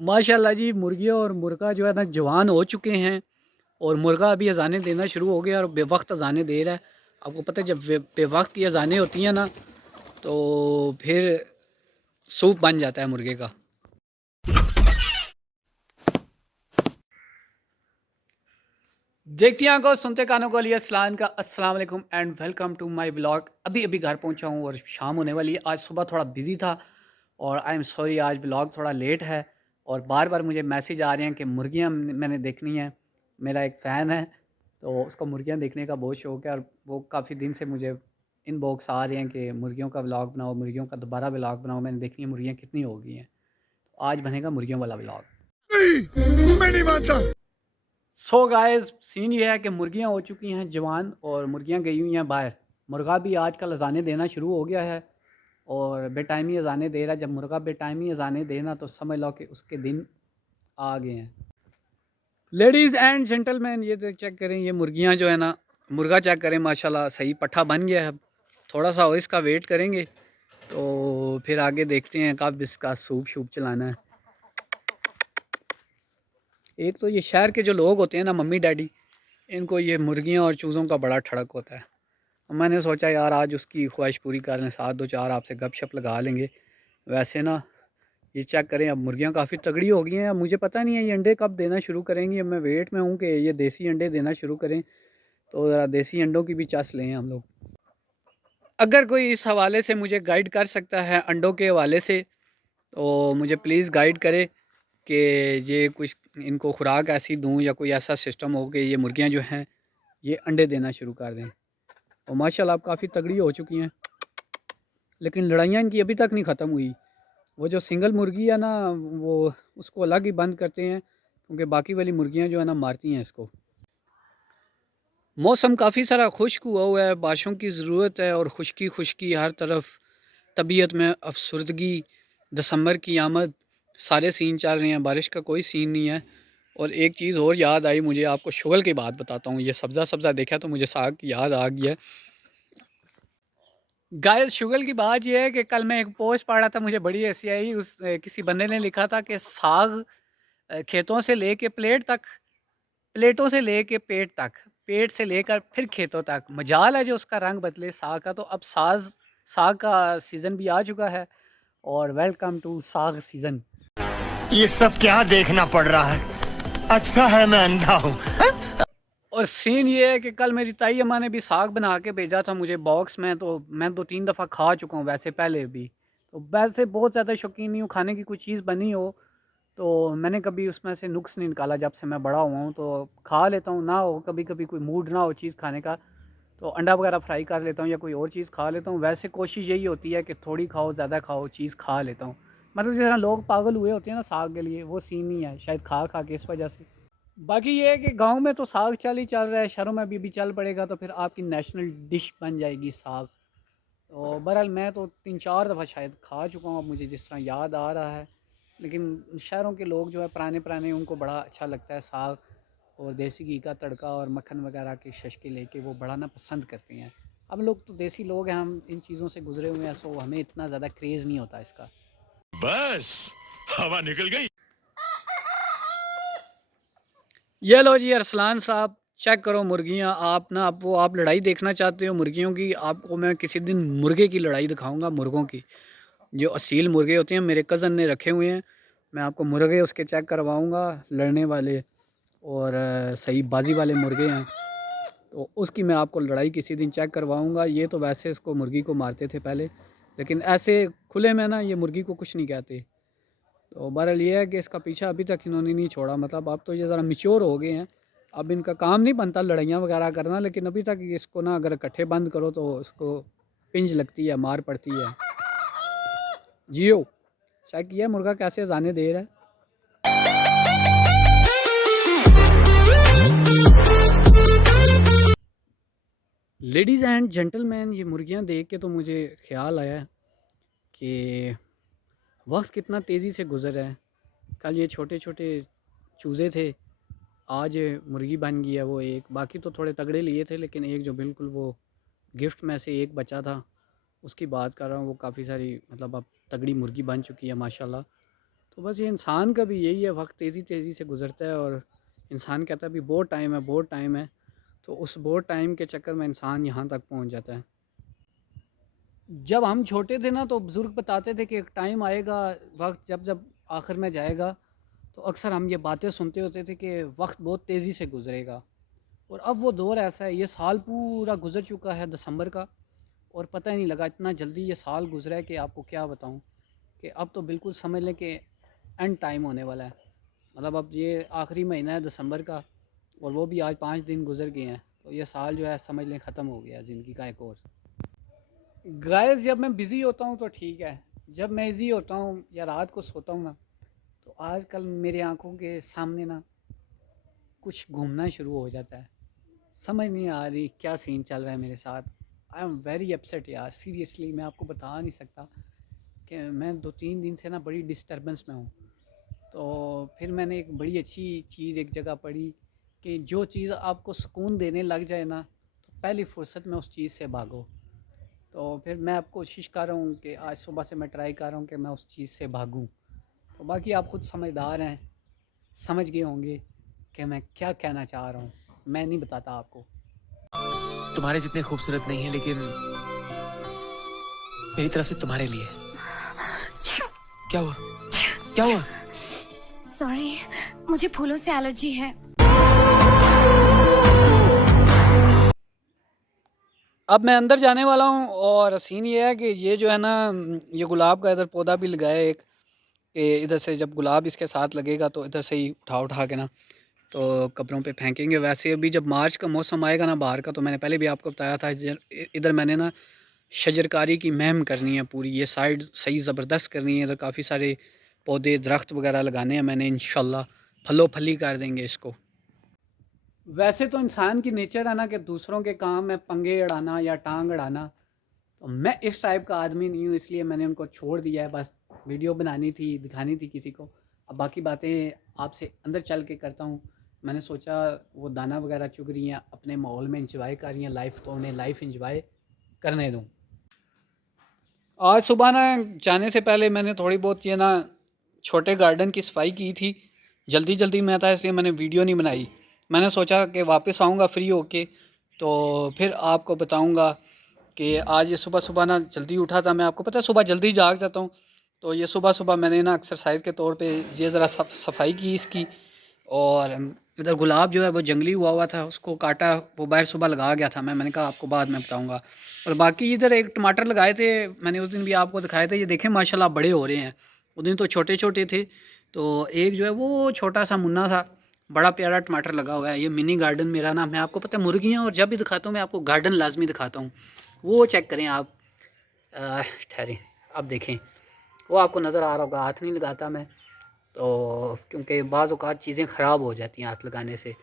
माशाल्लाह जी, मुर्गियाँ और मुर्गा जो है ना जवान हो चुके हैं और मुर्गा अभी अज़ानें देना शुरू हो गया और बेवक्त अज़ानें दे रहा है। आपको पता है जब बेवक्त की अज़ानें होती हैं ना तो फिर सूप बन जाता है मुर्गे का। देखती आंखों सुनते कानों को लिए अस्सलाम का अस्सलाम वालेकुम and welcome to my blog. अभी अभी घर पहुंचा हूं और शाम होने वाली है। आज सुबह थोड़ा बिजी था और आई एम सॉरी आज ब्लॉग थोड़ा लेट है और बार बार मुझे मैसेज आ रहे हैं कि मुर्गियां मैंने देखनी है। मेरा एक फ़ैन है तो उसको मुर्गियां देखने का बहुत शौक़ है और वो काफ़ी दिन से मुझे इनबॉक्स आ रहे हैं कि मुर्गियों का व्लॉग बनाओ, मुर्गियों का दोबारा व्लॉग बनाओ, मैंने देखनी है मुर्गियाँ कितनी हो गई हैं। तो आज बनेगा मुर्गियों वाला व्लॉग। नहीं, मैं नहीं मानता। सो गाइस सीन ये है कि मुर्गियां हो चुकी हैं जवान और मुर्गियां गई हुई हैं बाहर। मुर्गा भी आजकल अज़ाने देना शुरू हो गया है और बेटाइमी अज़ाने दे रहा है। जब मुर्गा बेटाइमी अज़ाने देना तो समझ लो कि उसके दिन आ गए हैं। लेडीज़ एंड जेंटलमैन ये चेक करें, ये मुर्गियां जो है ना, मुर्गा चेक करें माशाल्लाह सही पट्ठा बन गया है। थोड़ा सा और इसका वेट करेंगे तो फिर आगे देखते हैं कब इसका सूप शूप चलाना है। एक तो ये शहर के जो लोग होते हैं ना, मम्मी डैडी, इनको ये मुर्गियां और चूज़ों का बड़ा ठड़क होता है। मैंने सोचा यार आज उसकी ख्वाहिश पूरी कर लें, साथ दो चार आपसे गपशप लगा लेंगे। वैसे ना ये चेक करें, अब मुर्गियां काफ़ी तगड़ी हो गई हैं। अब मुझे पता नहीं है ये अंडे कब देना शुरू करेंगी। अब मैं वेट में हूँ कि ये देसी अंडे देना शुरू करें तो ज़रा देसी अंडों की भी चस लें हम लोग। अगर कोई इस हवाले से मुझे गाइड कर सकता है अंडों के हवाले से तो मुझे प्लीज़ गाइड करे कि ये कुछ इनको खुराक ऐसी दूँ या कोई ऐसा सिस्टम हो कि ये मुर्गियाँ जो हैं ये अंडे देना शुरू कर दें। और माशाल्लाह अब काफ़ी तगड़ी हो चुकी हैं, लेकिन लड़ाइयाँ इनकी अभी तक नहीं ख़त्म हुई। वो जो सिंगल मुर्गी है ना, वो उसको अलग ही बंद करते हैं क्योंकि बाकी वाली मुर्गियाँ जो है ना मारती हैं इसको। मौसम काफ़ी सारा खुश्क हुआ है, बारिशों की ज़रूरत है और खुश्की खुश्की हर तरफ, तबीयत में अफसरदगी, दिसंबर की आमद, सारे सीन चल रहे हैं, बारिश का कोई सीन नहीं है। और एक चीज़ और याद आई मुझे, आपको शुगल की बात बताता हूँ। ये सब्ज़ा सब्ज़ा देखा तो मुझे साग की याद आ गई है। गाइस शुगर की बात ये है कि कल मैं एक पोस्ट पढ़ रहा था, मुझे बड़ी हँसी आई। किसी बंदे ने लिखा था कि साग खेतों से लेके प्लेट तक, प्लेटों से लेके पेट तक, पेट से लेकर फिर खेतों तक, मजाल है जो उसका रंग बदले साग का। तो अब साग का सीज़न भी आ चुका है और वेलकम टू साग सीज़न। ये सब क्या देखना पड़ रहा है? अच्छा है मैं अंधा हूँ। और सीन ये है कि कल मेरी ताई अम्मा ने भी साग बना के भेजा था मुझे बॉक्स में, तो मैं 2-3 दफ़ा खा चुका हूँ वैसे पहले भी। तो वैसे बहुत ज़्यादा शौकीन नहीं हूँ खाने की, कोई चीज़ बनी हो तो मैंने कभी उसमें से नुक्स नहीं निकाला। जब से मैं बड़ा हुआ हूँ तो खा लेता हूँ, ना हो कभी कभी कोई मूड ना हो चीज़ खाने का तो अंडा वगैरह फ्राई कर लेता हूँ या कोई और चीज़ खा लेता हूँ। वैसे कोशिश यही होती है कि थोड़ी खाओ ज़्यादा खाओ, चीज़ खा लेता हूँ। मतलब जिस तरह लोग पागल हुए होते हैं ना साग के लिए, वो सीन नहीं है शायद खा खा के इस वजह से। बाकी ये है कि गांव में तो साग चल ही चल रहा है, शहरों में भी चल पड़ेगा तो फिर आपकी नेशनल डिश बन जाएगी साग। तो बहरहाल मैं तो 3-4 दफ़ा शायद खा चुका हूँ, अब मुझे जिस तरह याद आ रहा है। लेकिन शहरों के लोग जो है पुराने पुराने, उनको बड़ा अच्छा लगता है साग और देसी घी का तड़का और मक्खन वगैरह के शशके लेके वो बड़ा ना पसंद करते हैं। हम लोग तो देसी लोग हैं, हम इन चीज़ों से गुजरे हुए हैं, सो हमें इतना ज़्यादा क्रेज़ नहीं होता इसका। बस हवा निकल गई। ये लो जी अरसलान साहब, चेक करो मुर्गियाँ। आप ना, आप लड़ाई देखना चाहते हो मुर्गियों की, आपको मैं किसी दिन मुर्गे की लड़ाई दिखाऊंगा। मुर्गों की जो असील मुर्गे होते हैं, मेरे कज़न ने रखे हुए हैं, मैं आपको मुर्गे उसके चेक करवाऊंगा, लड़ने वाले और सही बाजी वाले मुर्गे हैं। तो उसकी मैं आपको लड़ाई किसी दिन चेक करवाऊंगा। ये तो वैसे इसको मुर्गी को मारते थे पहले, लेकिन ऐसे खुले में ना ये मुर्गी को कुछ नहीं कहते। तो बहरहाल ये है कि इसका पीछा अभी तक इन्होंने नहीं छोड़ा। मतलब अब तो ये ज़रा मिच्योर हो गए हैं, अब इनका काम नहीं बनता लड़ाइयाँ वगैरह करना, लेकिन अभी तक इसको ना अगर इकट्ठे बंद करो तो उसको पिंज लगती है, मार पड़ती है। जियो चेक किया मुर्गा कैसे जाने दे रहा है। लेडीज़ एंड जेंटलमैन, ये मुर्गियाँ देख के तो मुझे ख्याल आया कि वक्त कितना तेज़ी से गुजर रहा है। कल ये छोटे छोटे चूज़े थे, आज मुर्गी बन गई है वो एक। बाकी तो थोड़े तगड़े लिए थे, लेकिन एक जो बिल्कुल वो गिफ्ट में से एक बचा था उसकी बात कर रहा हूँ, वो काफ़ी सारी मतलब अब तगड़ी मुर्गी बन चुकी है माशाल्लाह। तो बस ये इंसान का भी यही है, वक्त तेज़ी तेज़ी से गुज़रता है और इंसान कहता है अभी बहुत टाइम है, बहुत टाइम है। तो उस बहुत टाइम के चक्कर में इंसान यहाँ तक पहुँच जाता है। जब हम छोटे थे ना तो बुज़ुर्ग बताते थे कि एक टाइम आएगा, वक्त जब जब आखिर में जाएगा, तो अक्सर हम ये बातें सुनते होते थे कि वक्त बहुत तेज़ी से गुज़रेगा। और अब वो दौर ऐसा है, ये साल पूरा गुज़र चुका है दिसंबर का, और पता ही नहीं लगा, इतना जल्दी ये साल गुज़रा है कि आपको क्या बताऊँ, कि अब तो बिल्कुल समझ लें कि एंड टाइम होने वाला है। मतलब अब ये आखिरी महीना है दिसंबर का, और वो भी आज 5 दिन गुज़र गए हैं, तो ये साल जो है समझ लें ख़त्म हो गया ज़िंदगी का एक और। गाइस जब मैं बिज़ी होता हूँ तो ठीक है, जब मैं इज़ी होता हूँ या रात को सोता हूँ ना, तो आजकल मेरी आंखों के सामने ना कुछ घूमना शुरू हो जाता है। समझ नहीं आ रही क्या सीन चल रहा है मेरे साथ। आई एम वेरी अपसेट यार, सीरियसली मैं आपको बता नहीं सकता कि मैं 2-3 दिन से ना बड़ी डिस्टरबेंस में हूँ। तो फिर मैंने एक बड़ी अच्छी चीज़ एक जगह पढ़ी कि जो चीज़ आपको सुकून देने लग जाए ना, तो पहली फुर्सत में उस चीज़ से भागो। तो फिर मैं अब कोशिश कर रहा हूँ कि आज सुबह से मैं ट्राई कर रहा हूँ कि मैं उस चीज़ से भागूँ। तो बाकी आप खुद समझदार हैं, समझ गए होंगे कि मैं क्या कहना चाह रहा हूँ। मैं नहीं बताता आपको। तुम्हारे जितने खूबसूरत नहीं है, लेकिन मेरी तरफ से तुम्हारे लिए। क्या हुआ? क्या हुआ? सॉरी, मुझे फूलों से एलर्जी है। अब मैं अंदर जाने वाला हूँ और सीन ये है कि ये जो है ना, ये गुलाब का इधर पौधा भी लगा है एक, कि इधर से जब गुलाब इसके साथ लगेगा तो इधर से ही उठा उठा के ना तो कपड़ों पे फेंकेंगे। वैसे अभी जब मार्च का मौसम आएगा ना बाहर का, तो मैंने पहले भी आपको बताया था, इधर मैंने ना शजरकारी की मुहिम करनी है पूरी, ये साइड सही ज़बरदस्त करनी है। इधर काफ़ी सारे पौधे दरख्त वगैरह लगाने हैं मैंने, इंशाल्लाह फलो फली कर देंगे इसको। वैसे तो इंसान की नेचर है ना कि दूसरों के काम में पंगे अड़ाना या टांग अड़ाना, तो मैं इस टाइप का आदमी नहीं हूँ, इसलिए मैंने उनको छोड़ दिया है। बस वीडियो बनानी थी, दिखानी थी किसी को। अब बाकी बातें आपसे अंदर चल के करता हूँ। मैंने सोचा वो दाना वगैरह चुग रही हैं, अपने माहौल में इंजॉय कर रही हैं लाइफ, तो उन्हें लाइफ इंजॉय करने दूँ। आज सुबह ना जाने से पहले मैंने थोड़ी बहुत ये ना छोटे गार्डन की सफाई की थी। जल्दी जल्दी में था इसलिए मैंने वीडियो नहीं बनाई। मैंने सोचा कि वापस आऊँगा फ्री होके तो फिर आपको बताऊँगा कि आज ये सुबह सुबह ना जल्दी उठा था मैं। आपको पता है सुबह जल्दी जाग जाता हूँ, तो ये सुबह सुबह मैंने ना एक्सरसाइज के तौर पे ये ज़रा सफाई की इसकी। और इधर गुलाब जो है वो जंगली हुआ हुआ था, उसको काटा, वो बाहर सुबह लगा गया था मैंने कहा आपको बाद में बताऊंगा। और बाकी इधर एक टमाटर लगाए थे मैंने, उस दिन भी आपको दिखाए थे, ये देखें माशाल्लाह बड़े हो रहे हैं। उस दिन तो छोटे छोटे थे, तो एक जो है वो छोटा सा मुन्ना था, बड़ा प्यारा टमाटर लगा हुआ है। ये मिनी गार्डन मेरा ना, मैं आपको पता है मुर्गियाँ, और जब भी दिखाता हूँ मैं आपको गार्डन लाजमी दिखाता हूँ, वो चेक करें आप। ठहरें, अब देखें, वो आपको नज़र आ रहा होगा, हाथ नहीं लगाता मैं तो, क्योंकि बाज़ औक़ात चीज़ें ख़राब हो जाती हैं हाथ लगाने से।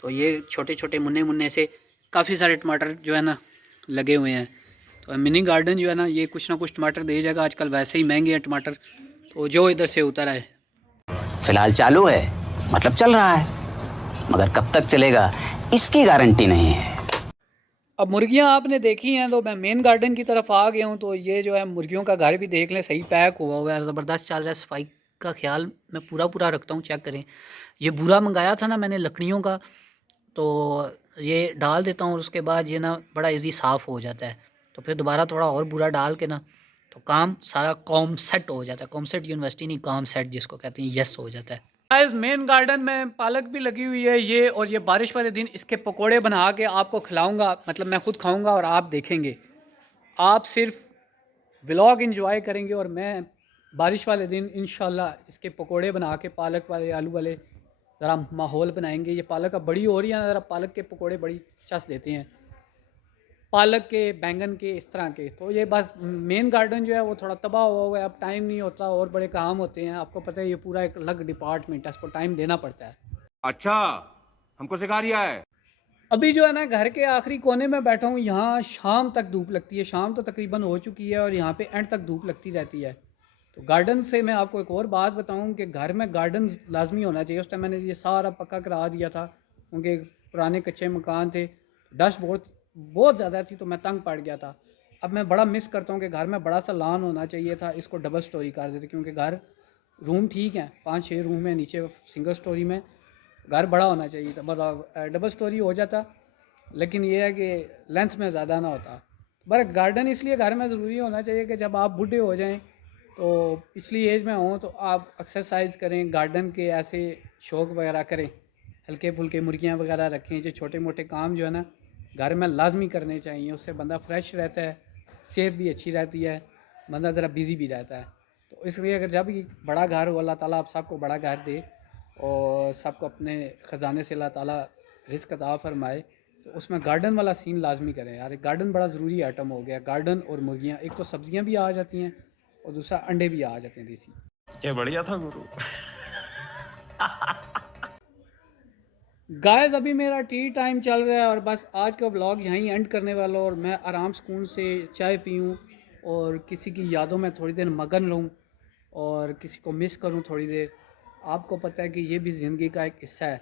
तो ये छोटे छोटे मुन्ने मुन्ने से काफ़ी सारे टमाटर जो है ना लगे हुए हैं। तो मिनी गार्डन जो है ना, ये कुछ ना कुछ टमाटर दे जाएगा। आजकल वैसे ही महंगे हैं टमाटर, तो जो इधर से उतर आए। फिलहाल चालू है, मतलब चल रहा है, मगर कब तक चलेगा इसकी गारंटी नहीं है। अब मुर्गियाँ आपने देखी हैं, तो मैं मेन गार्डन की तरफ आ गया हूँ। तो ये जो है मुर्गियों का घर भी देख लें, सही पैक हुआ है, ज़बरदस्त चल रहा है। सफाई का ख्याल मैं पूरा पूरा रखता हूँ, चेक करें। ये बुरा मंगाया था ना मैंने लकड़ियों का, तो ये डाल देता हूँ और उसके बाद ये ना बड़ा इजी साफ़ हो जाता है। तो फिर दोबारा थोड़ा और बुरा डाल के ना, तो काम सारा कॉम सेट हो जाता है। कॉम सेट यूनिवर्सिटी नहीं, काम सेट जिसको कहते हैं, यस हो जाता है। गाइस मेन गार्डन में पालक भी लगी हुई है ये, और ये बारिश वाले दिन इसके पकोड़े बना के आपको खिलाऊंगा, मतलब मैं खुद खाऊंगा और आप देखेंगे। आप सिर्फ व्लॉग एंजॉय करेंगे और मैं बारिश वाले दिन इंशाल्लाह इसके पकोड़े बना के, पालक वाले आलू वाले, ज़रा माहौल बनाएंगे। ये पालक अब बड़ी हो रही है ना, ज़रा पालक के पकोड़े बड़ी चस देते हैं, पालक के, बैंगन के, इस तरह के। तो ये बस मेन गार्डन जो है वो थोड़ा तबाह हुआ है, अब टाइम नहीं होता और बड़े काम होते हैं। आपको पता है ये पूरा एक अलग डिपार्टमेंट है, इसको टाइम देना पड़ता है। अच्छा, हमको सिखा रिया है। अभी जो है ना घर के आखिरी कोने में बैठा हूँ, यहाँ शाम तक धूप लगती है। शाम तो तकरीबन हो चुकी है और यहाँ पे एंड तक धूप लगती रहती है। तो गार्डन से मैं आपको एक और बात बताऊँ कि घर में गार्डन लाजमी होना चाहिए। उस टाइम मैंने ये सारा पक्का करा दिया था, क्योंकि पुराने कच्चे मकान थे, डस्ट बहुत ज़्यादा थी, तो मैं तंग पड़ गया था। अब मैं बड़ा मिस करता हूँ कि घर में बड़ा सा लॉन होना चाहिए था, इसको डबल स्टोरी कर देते, क्योंकि घर रूम ठीक हैं, 5-6 रूम है नीचे सिंगल स्टोरी में। घर बड़ा होना चाहिए था, मतलब डबल स्टोरी हो जाता, लेकिन ये है कि लेंथ में ज़्यादा ना होता। पर गार्डन इसलिए घर में ज़रूरी होना चाहिए कि जब आप बूढ़े हो जाएं तो पिछली एज में हों तो आप एक्सरसाइज करें, गार्डन के ऐसे शौक वगैरह करें, हल्के फुल्के मुर्गियाँ वगैरह रखें। जो छोटे मोटे काम जो है ना घर में लाजमी करने चाहिए, उससे बंदा फ्रेश रहता है, सेहत भी अच्छी रहती है, बंदा ज़रा बिज़ी भी रहता है। तो इसलिए अगर जब भी बड़ा घर हो, अल्लाह ताला आप सबको बड़ा घर दे और सबको अपने ख़जाने से अल्लाह ताला रिज़्क़ अता फरमाए, तो उसमें गार्डन वाला सीन लाजमी करें यार। गार्डन बड़ा ज़रूरी आइटम हो गया, गार्डन और मुर्गियाँ। एक तो सब्जियाँ भी आ जाती हैं और दूसरा अंडे भी आ जाते हैं देसी। क्या बढ़िया था गुरु। गाइस अभी मेरा टी टाइम चल रहा है और बस आज का व्लॉग यहीं एंड करने वाला हूँ और मैं आराम सुकून से चाय पीऊँ और किसी की यादों में थोड़ी देर मगन रहूँ और किसी को मिस करूँ थोड़ी देर। आपको पता है कि ये भी ज़िंदगी का एक हिस्सा है,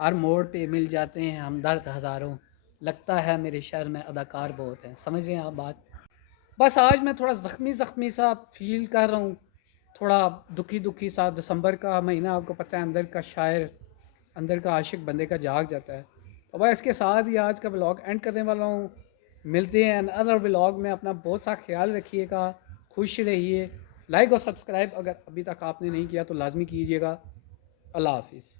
हर मोड़ पे मिल जाते हैं हमदर्द हज़ारों, लगता है मेरे शहर में अदाकार बहुत हैं। समझ रहे हैं आप बात। बस आज मैं थोड़ा ज़ख्मी सा फील कर रहा हूँ, थोड़ा दुखी सा। दिसंबर का महीना आपको पता है, अंदर का शायर, अंदर का आशिक बंदे का जाग जाता है। तो बस इसके साथ ही आज का व्लॉग एंड करने वाला हूँ। मिलते हैं अदर व्लॉग में। अपना बहुत सा ख्याल रखिएगा, खुश रहिए। लाइक और सब्सक्राइब अगर अभी तक आपने नहीं किया तो लाजमी कीजिएगा। अल्लाह हाफिज़।